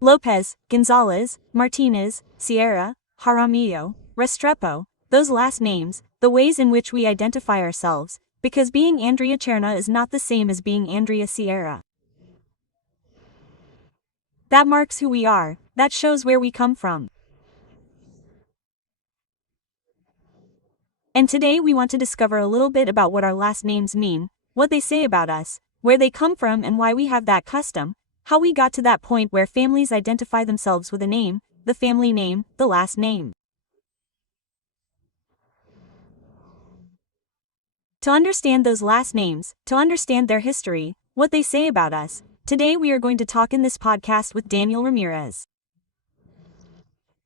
Lopez, Gonzalez, Martinez, Sierra, Jaramillo, Restrepo, those last names, the ways in which we identify ourselves, because being Andrea Cherna is not the same as being Andrea Sierra. That marks who we are, that shows where we come from. And today we want to discover a little bit about what our last names mean, what they say about us, where they come from and why we have that custom, how we got to that point where families identify themselves with a name, the family name, the last name. To understand those last names, to understand their history, what they say about us, today we are going to talk in this podcast with Daniel Ramírez.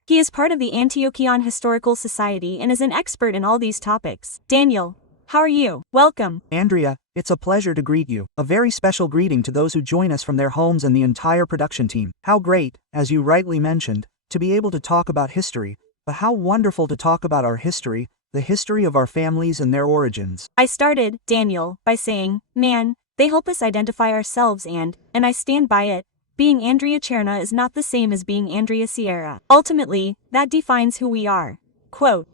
He is part of the Antiochian Historical Society and is an expert in all these topics. Daniel, how are you? Welcome. Andrea, it's a pleasure to greet you. A very special greeting to those who join us from their homes and the entire production team. How great, as you rightly mentioned, to be able to talk about history, but how wonderful to talk about our history, the history of our families and their origins. I started, Daniel, by saying, man, they help us identify ourselves and I stand by it. Being Andrea Cherna is not the same as being Andrea Sierra. Ultimately, that defines who we are. Quote.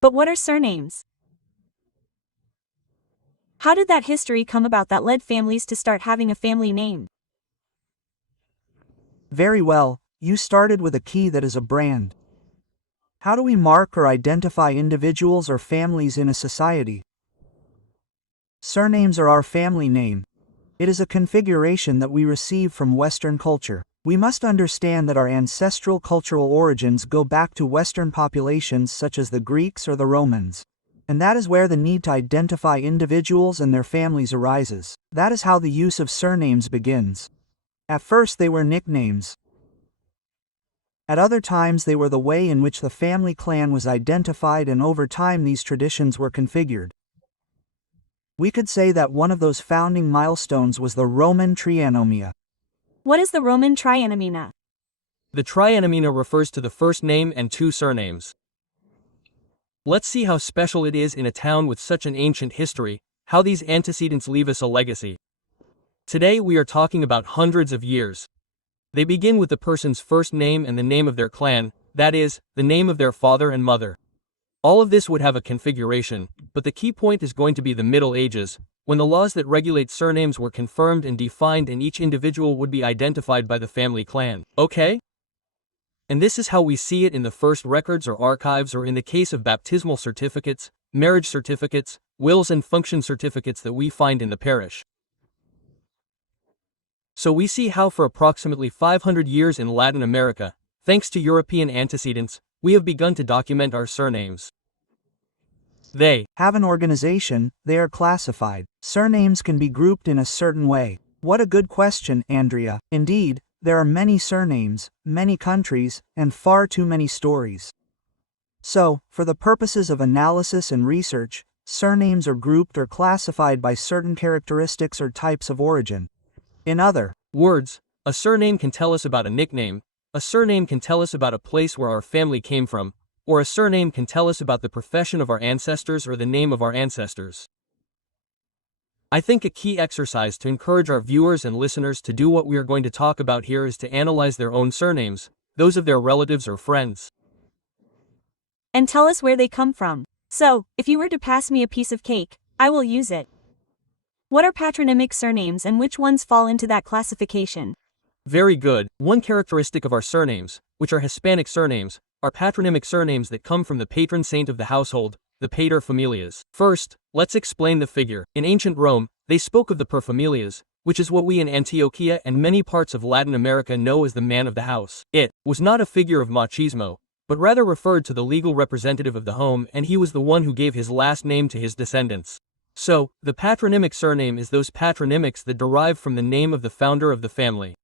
But what are surnames? How did that history come about that led families to start having a family name? Very well, you started with a key that is a brand. How do we mark or identify individuals or families in a society? Surnames are our family name. It is a configuration that we receive from Western culture. We must understand that our ancestral cultural origins go back to Western populations such as the Greeks or the Romans. And that is where the need to identify individuals and their families arises. That is how the use of surnames begins. At first they were nicknames. At other times they were the way in which the family clan was identified, and over time these traditions were configured. We could say that one of those founding milestones was the Roman trianomia. What is the Roman trianomina? The trianomina refers to the first name and two surnames. Let's see how special it is in a town with such an ancient history, how these antecedents leave us a legacy. Today we are talking about hundreds of years. They begin with the person's first name and the name of their clan, that is, the name of their father and mother. All of this would have a configuration, but the key point is going to be the Middle Ages, when the laws that regulate surnames were confirmed and defined and each individual would be identified by the family clan. Okay? And this is how we see it in the first records or archives, or in the case of baptismal certificates, marriage certificates, wills and function certificates that we find in the parish. So we see how for approximately 500 years in Latin America, thanks to European antecedents, we have begun to document our surnames. They have an organization, they are classified. Surnames can be grouped in a certain way. What a good question, Andrea. Indeed, there are many surnames, many countries, and far too many stories. So, for the purposes of analysis and research, surnames are grouped or classified by certain characteristics or types of origin. In other words, a surname can tell us about a nickname, a surname can tell us about a place where our family came from, or a surname can tell us about the profession of our ancestors or the name of our ancestors. I think a key exercise to encourage our viewers and listeners to do what we are going to talk about here is to analyze their own surnames, those of their relatives or friends. And tell us where they come from. So, if you were to pass me a piece of cake, I will use it. What are patronymic surnames and which ones fall into that classification? Very good. One characteristic of our surnames, which are Hispanic surnames, are patronymic surnames that come from the patron saint of the household, the pater familias. First, let's explain the figure. In ancient Rome, they spoke of the per familias, which is what we in Antioquia and many parts of Latin America know as the man of the house. It was not a figure of machismo, but rather referred to the legal representative of the home, and he was the one who gave his last name to his descendants. So, the patronymic surname is those patronymics that derive from the name of the founder of the family.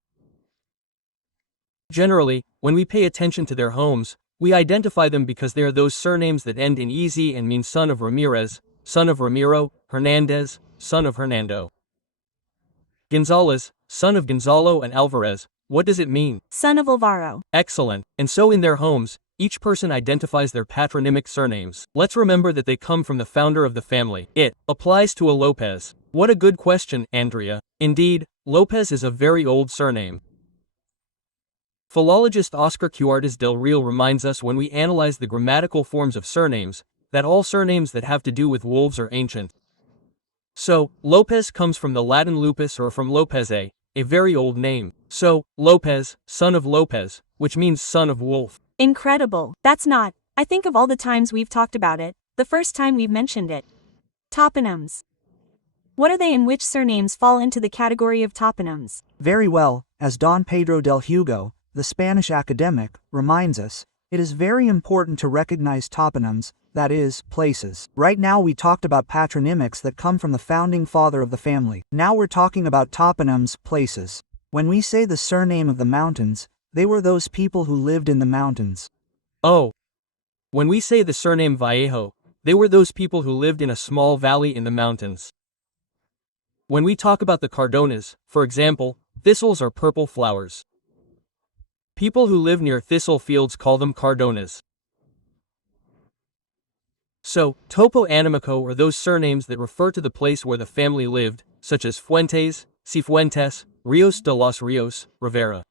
Generally, when we pay attention to their homes, we identify them because they are those surnames that end in EZ and mean son of Ramírez, son of Ramiro, Hernandez, son of Hernando. Gonzalez, son of Gonzalo, and Alvarez, what does it mean? Son of Alvaro. Excellent. And so in their homes, each person identifies their patronymic surnames. Let's remember that they come from the founder of the family. It applies to a Lopez. What a good question, Andrea. Indeed, Lopez is a very old surname. Philologist Oscar Cuartas del Real reminds us when we analyze the grammatical forms of surnames, that all surnames that have to do with wolves are ancient. So, Lopez comes from the Latin lupus or from Lopeze, a very old name. So, Lopez, son of Lopez, which means son of wolf. Incredible. That's not. I think of all the times we've talked about it, the first time we've mentioned it. Toponyms. What are they and which surnames fall into the category of toponyms? Very well, as Don Pedro del Hugo, the Spanish academic, reminds us, it is very important to recognize toponyms, that is, places. Right now we talked about patronymics that come from the founding father of the family. Now we're talking about toponyms, places. When we say the surname of the mountains, they were those people who lived in the mountains. Oh. When we say the surname Vallejo, they were those people who lived in a small valley in the mountains. When we talk about the Cardonas, for example, thistles are purple flowers. People who live near thistle fields call them Cardonas. So, toponímico are those surnames that refer to the place where the family lived, such as Fuentes, Cifuentes, Rios de los Rios, Rivera.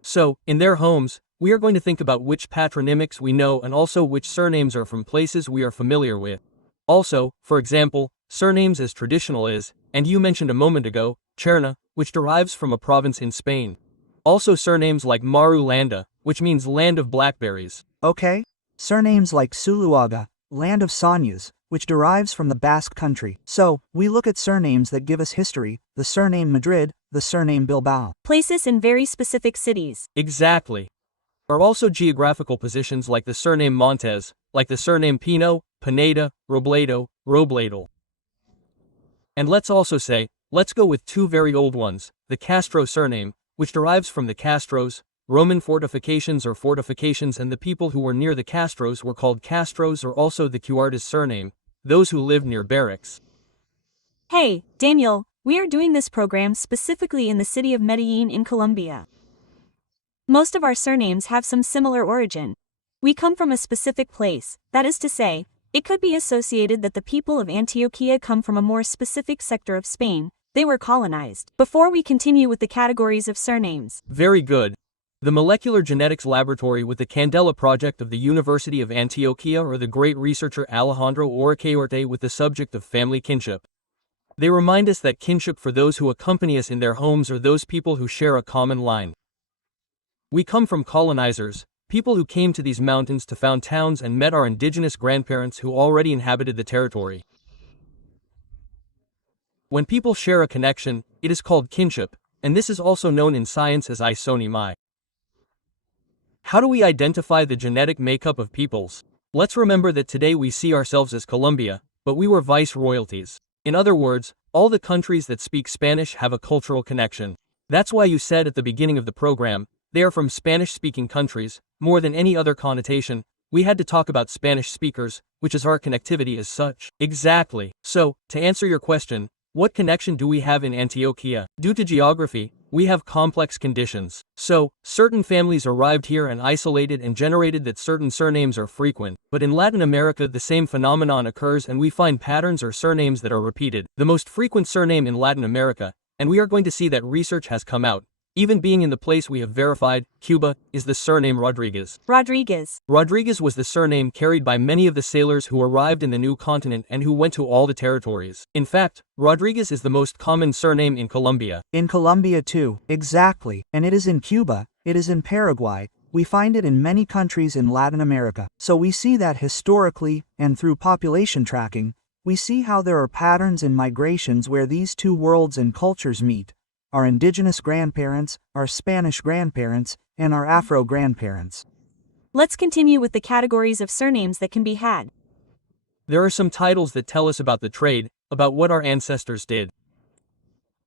So, in their homes, we are going to think about which patronymics we know and also which surnames are from places we are familiar with. Also, for example, surnames as traditional as, and you mentioned a moment ago, Cherna, which derives from a province in Spain. Also surnames like Maru Landa, which means land of blackberries. Okay? Surnames like Zuluaga, land of Sanyas, which derives from the Basque country. So, we look at surnames that give us history, the surname Madrid, the surname Bilbao. Places in very specific cities. Exactly. Are also geographical positions like the surname Montes, like the surname Pino, Pineda, Robledo, Robledal. And let's also say, let's go with two very old ones, the Castro surname, which derives from the Castros, Roman fortifications or fortifications, and the people who were near the Castros were called Castros, or also the Cuartas surname, those who lived near barracks. Hey, Daniel, we are doing this program specifically in the city of Medellin in Colombia. Most of our surnames have some similar origin. We come from a specific place, that is to say, it could be associated that the people of Antioquia come from a more specific sector of Spain. They were colonized. Before we continue with the categories of surnames. Very good. The Molecular Genetics Laboratory with the Candela Project of the University of Antioquia, or the great researcher Alejandro Uriqueorte with the subject of family kinship. They remind us that kinship for those who accompany us in their homes are those people who share a common line. We come from colonizers, people who came to these mountains to found towns and met our indigenous grandparents who already inhabited the territory. When people share a connection, it is called kinship, and this is also known in science as isonymia. How do we identify the genetic makeup of peoples? Let's remember that today we see ourselves as Colombia, but we were vice-royalties. In other words, all the countries that speak Spanish have a cultural connection. That's why you said at the beginning of the program, they are from Spanish-speaking countries. More than any other connotation, we had to talk about Spanish speakers, which is our connectivity as such. Exactly. So, to answer your question, what connection do we have in Antioquia? Due to geography, we have complex conditions. So, certain families arrived here and isolated and generated that certain surnames are frequent. But in Latin America the same phenomenon occurs and we find patterns or surnames that are repeated. The most frequent surname in Latin America, and we are going to see that research has come out, even being in the place we have verified, Cuba, is the surname Rodriguez. Rodriguez. Rodriguez was the surname carried by many of the sailors who arrived in the new continent and who went to all the territories. In fact, Rodriguez is the most common surname in Colombia. In Colombia too, exactly, and it is in Cuba, it is in Paraguay, we find it in many countries in Latin America. So we see that historically, and through population tracking, we see how there are patterns in migrations where these two worlds and cultures meet. Our indigenous grandparents, our Spanish grandparents, and our Afro grandparents. Let's continue with the categories of surnames that can be had. There are some titles that tell us about the trade, about what our ancestors did.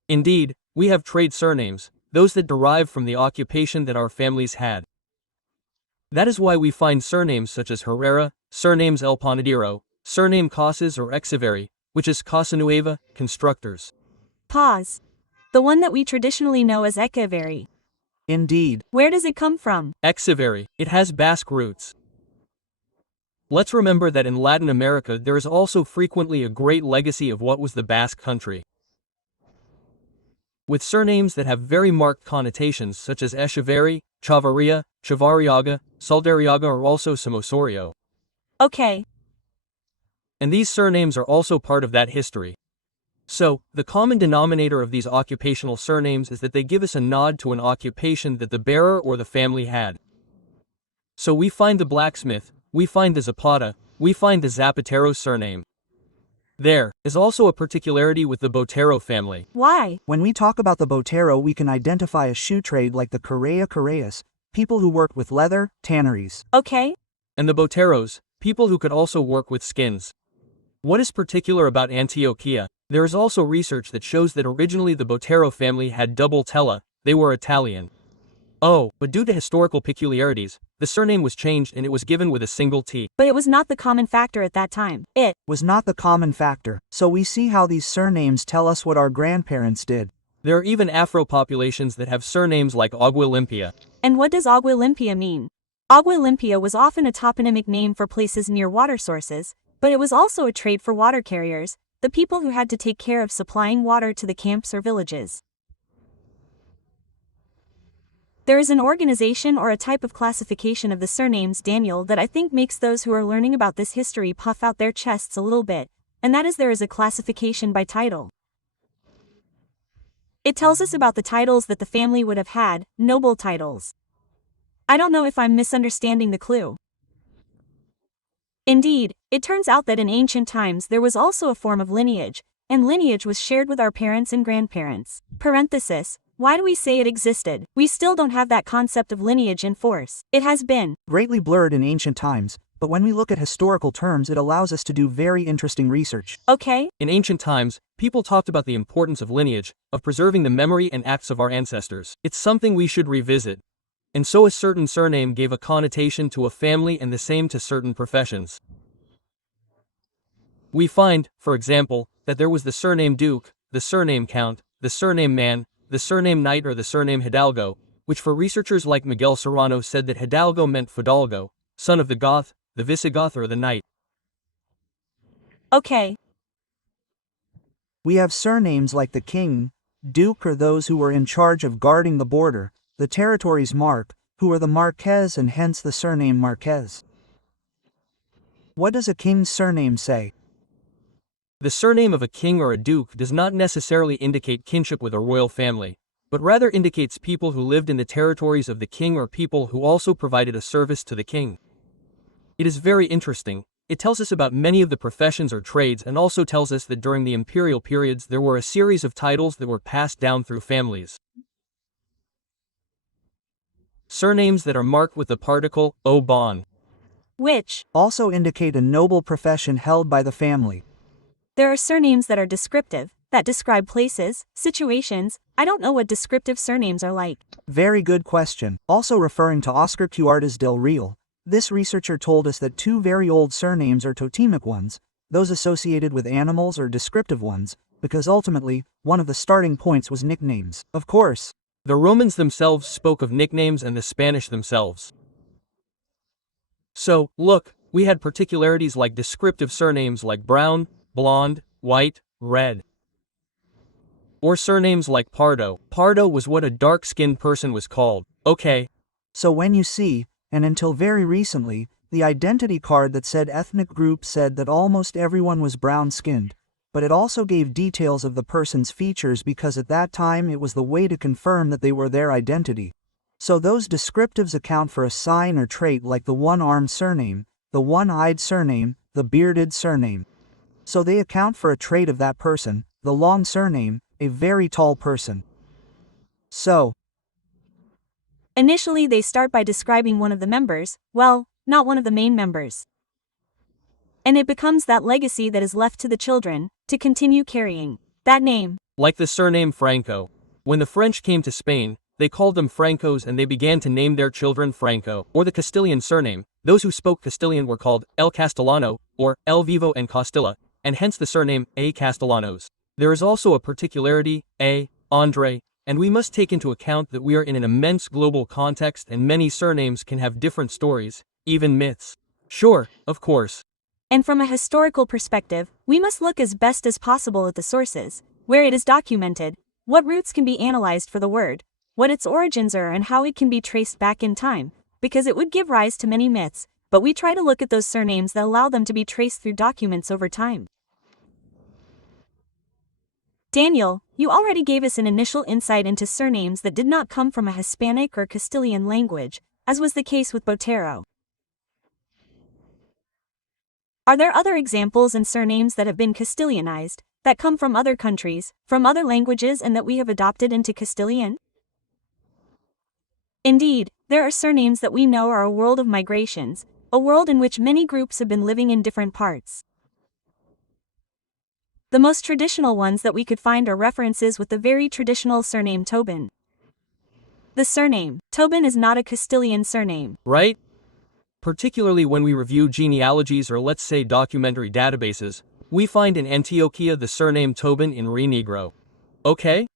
Indeed, we have trade surnames, those that derive from the occupation that our families had. That is why we find surnames such as Herrera, surnames El Panadero, surname Casas or Echeverri, which is Casanueva, constructors. Pause. The one that we traditionally know as Echeverri. Indeed. Where does it come from? Echeverri. It has Basque roots. Let's remember that in Latin America there is also frequently a great legacy of what was the Basque country. with surnames that have very marked connotations such as Echeverri, Chavarria, Chavarriaga, Saldarriaga or also Somosorio. Okay. And these surnames are also part of that history. So, the common denominator of these occupational surnames is that they give us a nod to an occupation that the bearer or the family had. So we find the blacksmith, we find the Zapata, we find the Zapatero surname. There is also a particularity with the Botero family. Why? When we talk about the Botero, we can identify a shoe trade like the Correa-Correas, people who worked with leather, tanneries. Okay. And the Boteros, people who could also work with skins. What is particular about Antioquia? There is also research that shows that originally the Botero family had double tella, they were Italian. Oh, but due to historical peculiarities, the surname was changed and it was given with a single T. But it was not the common factor at that time. It Was not the common factor, so we see how these surnames tell us what our grandparents did. There are even Afro populations that have surnames like Agua Limpia. And what does Agua Limpia mean? Agua Limpia was often a toponymic name for places near water sources, but it was also a trade for water carriers, the people who had to take care of supplying water to the camps or villages. There is an organization or a type of classification of the surnames, Daniel, that I think makes those who are learning about this history puff out their chests a little bit, and that is there is a classification by title. It tells us about the titles that the family would have had, noble titles. I don't know if I'm misunderstanding the clue. Indeed, it turns out that in ancient times there was also a form of lineage, and lineage was shared with our parents and grandparents. Parenthesis. Why do we say it existed? We still don't have that concept of lineage in force. It has been Greatly blurred in ancient times, but when we look at historical terms it allows us to do very interesting research. okay. In ancient times, people talked about the importance of lineage, of preserving the memory and acts of our ancestors. It's something we should revisit. And so a certain surname gave a connotation to a family and the same to certain professions. We find, for example, that there was the surname Duke, the surname Count, the surname Man, the surname Knight or the surname Hidalgo, which for researchers like Miguel Serrano said that Hidalgo meant Fidalgo, son of the Goth, the Visigoth or the Knight. Okay. We have surnames like the King, Duke or those who were in charge of guarding the border, the territory's Mark, who are the Marquez and hence the surname Marquez. What does a king's surname say? The surname of a king or a duke does not necessarily indicate kinship with a royal family, but rather indicates people who lived in the territories of the king or people who also provided a service to the king. It is very interesting. It tells us about many of the professions or trades and also tells us that during the imperial periods there were a series of titles that were passed down through families. Surnames that are marked with the particle o bon, Which? Also indicate a noble profession held by the family. There are surnames that are descriptive, that describe places, situations. I don't know what descriptive surnames are like. Very good question. Also referring to Oscar Cuartas del Real, this researcher told us that two very old surnames are totemic ones, those associated with animals or descriptive ones, because ultimately, one of the starting points was nicknames. Of course, the Romans themselves spoke of nicknames and the Spanish themselves. So, look, we had particularities like descriptive surnames like brown, blonde, white, red. Or surnames like Pardo. Pardo was what a dark-skinned person was called. Okay. So when you see, and until very recently, the identity card that said ethnic group said that almost everyone was brown-skinned, but it also gave details of the person's features because at that time it was the way to confirm that they were their identity. So those descriptives account for a sign or trait like the one-armed surname, the one-eyed surname, the bearded surname. So they account for a trait of that person, the long surname, a very tall person. So, Initially they start by describing one of the members, well, not one of the main members. And it becomes that legacy that is left to the children, to continue carrying that name. Like the surname Franco. When the French came to Spain, they called them Francos and they began to name their children Franco, or the Castilian surname. Those who spoke Castilian were called El Castellano, or El Vivo en Castilla, and hence the surname A. Castellanos. There is also a particularity, A. Andre, and we must take into account that we are in an immense global context and many surnames can have different stories, even myths. Sure, of course. And from a historical perspective, we must look as best as possible at the sources, where it is documented, what roots can be analyzed for the word, what its origins are, and how it can be traced back in time, because it would give rise to many myths, but we try to look at those surnames that allow them to be traced through documents over time. Daniel, you already gave us an initial insight into surnames that did not come from a Hispanic or Castilian language, as was the case with Botero. Are there other examples and surnames that have been Castilianized, that come from other countries, from other languages, and that we have adopted into Castilian? Indeed, there are surnames that we know are a world of migrations, a world in which many groups have been living in different parts. The most traditional ones that we could find are references with the very traditional surname Tobin. The surname Tobin is not a Castilian surname. Right? Particularly when we review genealogies or, let's say, documentary databases, we find in Antioquia the surname Tobin in Re Negro. Okay?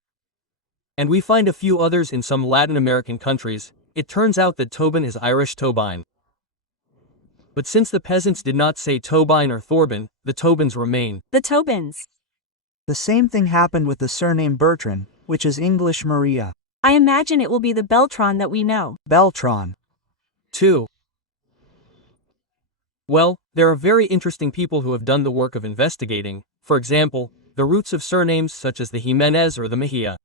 And we find a few others in some Latin American countries. It turns out that Tobin is Irish Tobine. But since the peasants did not say Tobine or Thorbin, the Tobins remain. The Tobins. The same thing happened with the surname Bertrand, which is English Maria. I imagine it will be the Beltran that we know. Beltran. 2. Well, there are very interesting people who have done the work of investigating, for example, the roots of surnames such as the Jimenez or the Mejia.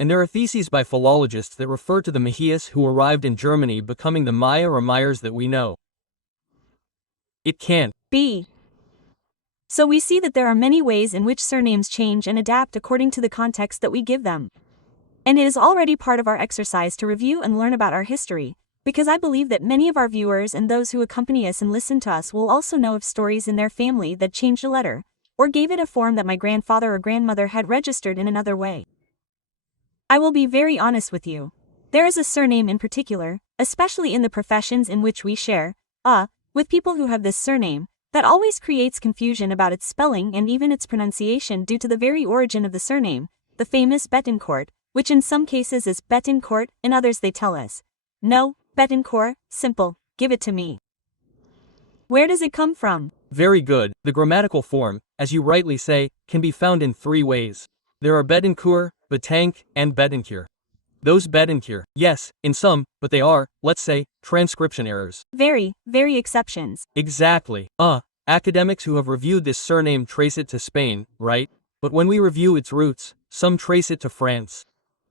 And there are theses by philologists that refer to the Mejias who arrived in Germany becoming the Maya or Myers that we know. It can't be. So we see that there are many ways in which surnames change and adapt according to the context that we give them. And it is already part of our exercise to review and learn about our history, because I believe that many of our viewers and those who accompany us and listen to us will also know of stories in their family that changed a letter, or gave it a form that my grandfather or grandmother had registered in another way. I will be very honest with you. There is a surname in particular, especially in the professions in which we share, with people who have this surname, that always creates confusion about its spelling and even its pronunciation due to the very origin of the surname, the famous Betancourt, which in some cases is Betancourt, in others they tell us, no, Betancourt, simple, give it to me. Where does it come from? Very good. The grammatical form, as you rightly say, can be found in 3 ways. There are Betancourt, Betank, and Betancur. Those Betancur, yes, in some, but they are, let's say, transcription errors. Very exceptions. Exactly. Academics who have reviewed this surname trace it to Spain, right? But when we review its roots, some trace it to France.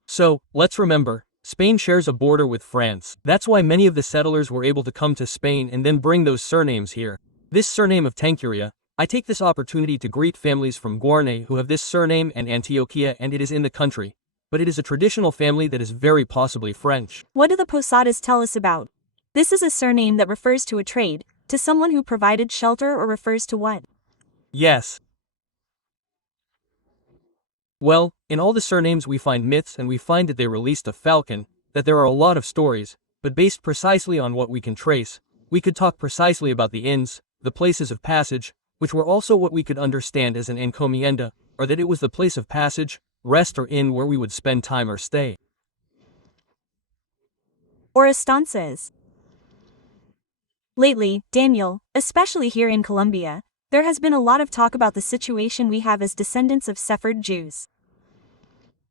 So, let's remember, Spain shares a border with France. That's why many of the settlers were able to come to Spain and then bring those surnames here. This surname of Tancuria, I take this opportunity to greet families from Guarne who have this surname and Antioquia, and it is in the country. But it is a traditional family that is very possibly French. What do the Posadas tell us about? This is a surname that refers to a trade, to someone who provided shelter, or refers to what? Yes. Well, in all the surnames we find myths, and we find that they released a falcon, that there are a lot of stories, but based precisely on what we can trace. We could talk precisely about the inns, the places of passage, which were also what we could understand as an encomienda, or that it was the place of passage, rest, or inn where we would spend time or stay. Or estancias. Lately, Daniel, especially here in Colombia, there has been a lot of talk about the situation we have as descendants of Sephard Jews.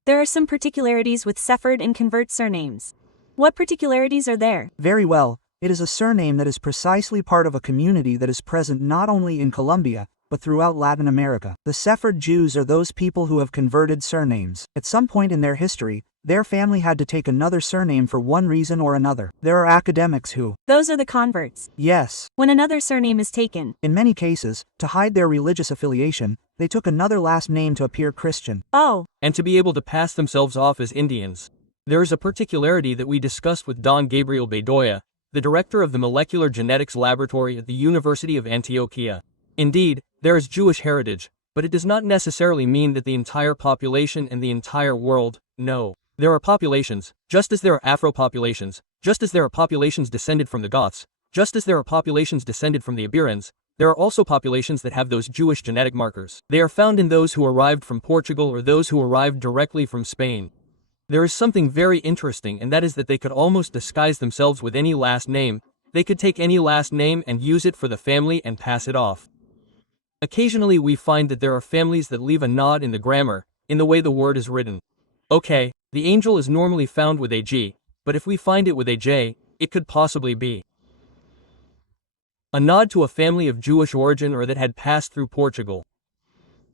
There are some particularities with Sephard and convert surnames. What particularities are there? Very well, it is a surname that is precisely part of a community that is present not only in Colombia, but throughout Latin America. The Sephard Jews are those people who have converted surnames. At some point in their history, their family had to take another surname for one reason or another. There are academics who... Those are the converts. Yes. When another surname is taken. In many cases, to hide their religious affiliation, they took another last name to appear Christian. Oh. And to be able to pass themselves off as Indians. There is a particularity that we discussed with Don Gabriel Bedoya, the director of the Molecular Genetics Laboratory at the University of Antioquia. Indeed, there is Jewish heritage, but it does not necessarily mean that the entire population and the entire world, no. There are populations, just as there are Afro populations, just as there are populations descended from the Goths, just as there are populations descended from the Iberians, there are also populations that have those Jewish genetic markers. They are found in those who arrived from Portugal or those who arrived directly from Spain. There is something very interesting, and that is that they could almost disguise themselves with any last name. They could take any last name and use it for the family and pass it off. Occasionally we find that there are families that leave a nod in the grammar, in the way the word is written. Okay, the angel is normally found with a G, but if we find it with a J, it could possibly be a nod to a family of Jewish origin or that had passed through Portugal.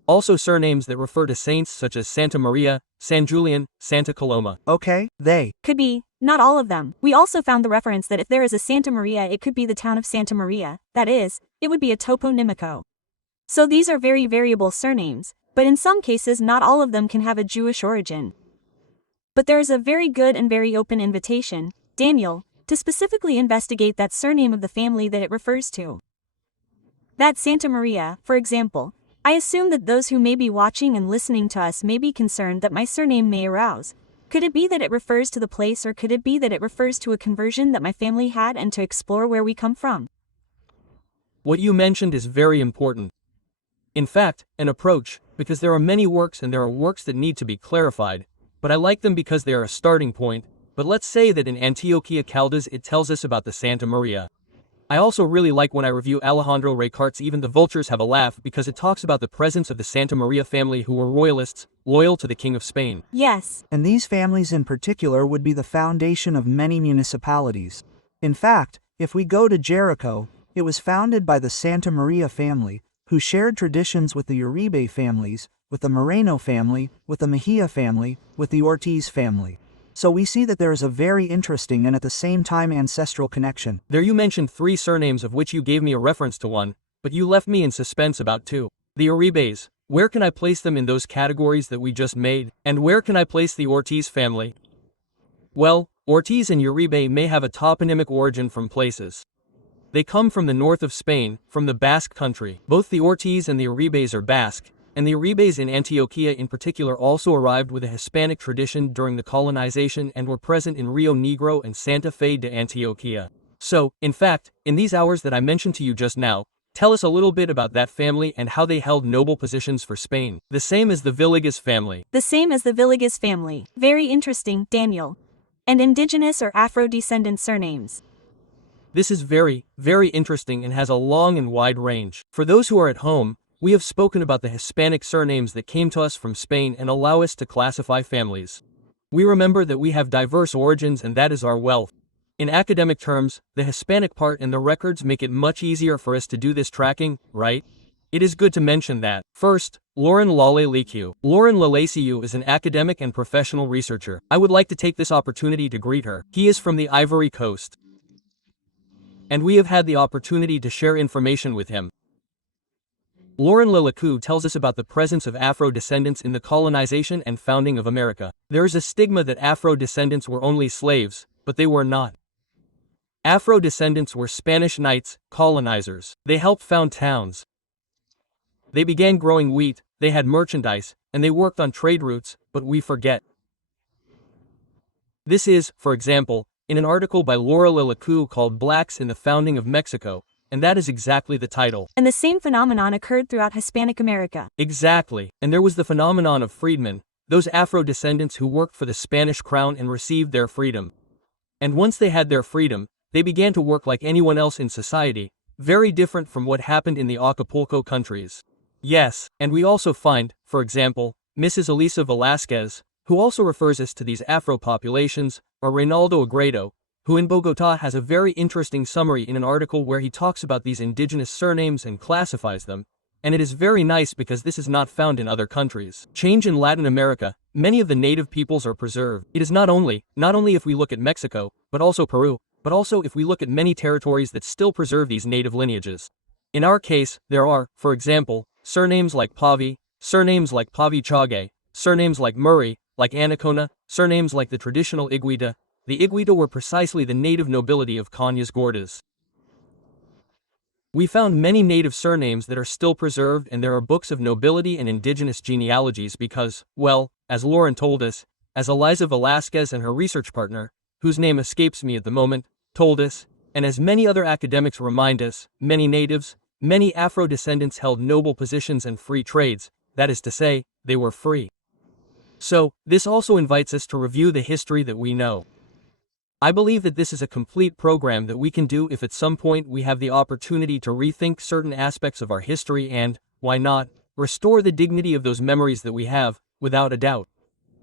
Also surnames that refer to saints such as Santa Maria, San Julian, Santa Coloma. Okay, they Could be, not all of them. We also found the reference that if there is a Santa Maria, it could be the town of Santa Maria, that is, it would be a toponymico. So these are very variable surnames, but in some cases not all of them can have a Jewish origin. But there is a very good and very open invitation, Daniel, to specifically investigate that surname of the family that it refers to. That Santa Maria, for example. I assume that those who may be watching and listening to us may be concerned that my surname may arouse. Could it be that it refers to the place, or could it be that it refers to a conversion that my family had and to explore where we come from? What you mentioned is very important. In fact, an approach, because there are many works and there are works that need to be clarified, but I like them because they are a starting point. But let's say that in Antioquia Caldas it tells us about the Santa Maria. I also really like when I review Alejandro Reycart's Even the Vultures Have a Laugh because it talks about the presence of the Santa Maria family who were royalists, loyal to the King of Spain. Yes. and these families in particular would be the foundation of many municipalities. In fact, if we go to Jericho, it was founded by the Santa Maria family, who shared traditions with the Uribe families, with the Moreno family, with the Mejia family, with the Ortiz family. So we see that there is a very interesting and at the same time ancestral connection. There you mentioned 3 surnames of which you gave me a reference to one, but you left me in suspense about 2. The Uribes, where can I place them in those categories that we just made, and where can I place the Ortiz family? Well, Ortiz and Uribe may have a toponymic origin from places. They come from the north of Spain, from the Basque country. Both the Ortiz and the Uribes are Basque, and the Uribes in Antioquia in particular also arrived with a Hispanic tradition during the colonization and were present in Rio Negro and Santa Fe de Antioquia. So, in fact, in these hours that I mentioned to you just now, tell us a little bit about that family and how they held noble positions for Spain. The same as the Villegas family. The same as the Villegas family. Very interesting, Daniel. And indigenous or Afro-descendant surnames. This is very, very interesting and has a long and wide range. For those who are at home, we have spoken about the Hispanic surnames that came to us from Spain and allow us to classify families. We remember that we have diverse origins and that is our wealth. In academic terms, the Hispanic part and the records make it much easier for us to do this tracking, right? It is good to mention that. First, Lauren Laleciu. Lauren Laleciu is an academic and professional researcher. I would like to take this opportunity to greet her. He is from the Ivory Coast, and we have had the opportunity to share information with him. Lauren Laleciu tells us about the presence of Afro-descendants in the colonization and founding of America. There is a stigma that Afro-descendants were only slaves, but they were not. Afro-descendants were Spanish knights, colonizers. They helped found towns. They began growing wheat, they had merchandise, and they worked on trade routes, but we forget. This is, for example, in an article by Laura Laleciu called Blacks in the Founding of Mexico, and that is exactly the title. And the same phenomenon occurred throughout Hispanic America. Exactly, and there was the phenomenon of freedmen, those Afro-descendants who worked for the Spanish crown and received their freedom. And once they had their freedom, they began to work like anyone else in society, very different from what happened in the Acapulco countries. Yes, and we also find, for example, Mrs. Elisa Velasquez, who also refers us to these Afro populations, or Reynaldo Agredo, who in Bogotá has a very interesting summary in an article where he talks about these indigenous surnames and classifies them, and it is very nice because this is not found in other countries. Change in Latin America, many of the native peoples are preserved. It is not only if we look at Mexico, but also Peru, but also if we look at many territories that still preserve these native lineages. In our case, there are, for example, surnames like Pavi, surnames like Pavichage, surnames like Murray, like Anacona, surnames like the traditional Iguita. The Iguita were precisely the native nobility of Cañas Gordas. We found many native surnames that are still preserved, and there are books of nobility and indigenous genealogies because, well, as Lauren told us, as Eliza Velasquez and her research partner, whose name escapes me at the moment, told us, and as many other academics remind us, many natives, many Afro-descendants held noble positions and free trades, that is to say, they were free. So, this also invites us to review the history that we know. I believe that this is a complete program that we can do if at some point we have the opportunity to rethink certain aspects of our history and, why not, restore the dignity of those memories that we have, without a doubt.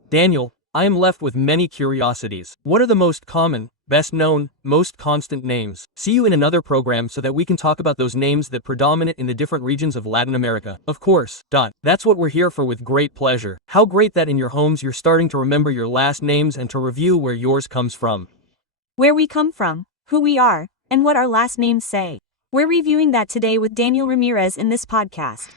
Daniel, I am left with many curiosities. What are the most common, best known, most constant names? See you in another program so that we can talk about those names that predominate in the different regions of Latin America. Of course. That's what we're here for with great pleasure. How great that in your homes you're starting to remember your last names and to review where yours comes from. Where we come from, who we are, and what our last names say. We're reviewing that today with Daniel Ramírez in this podcast.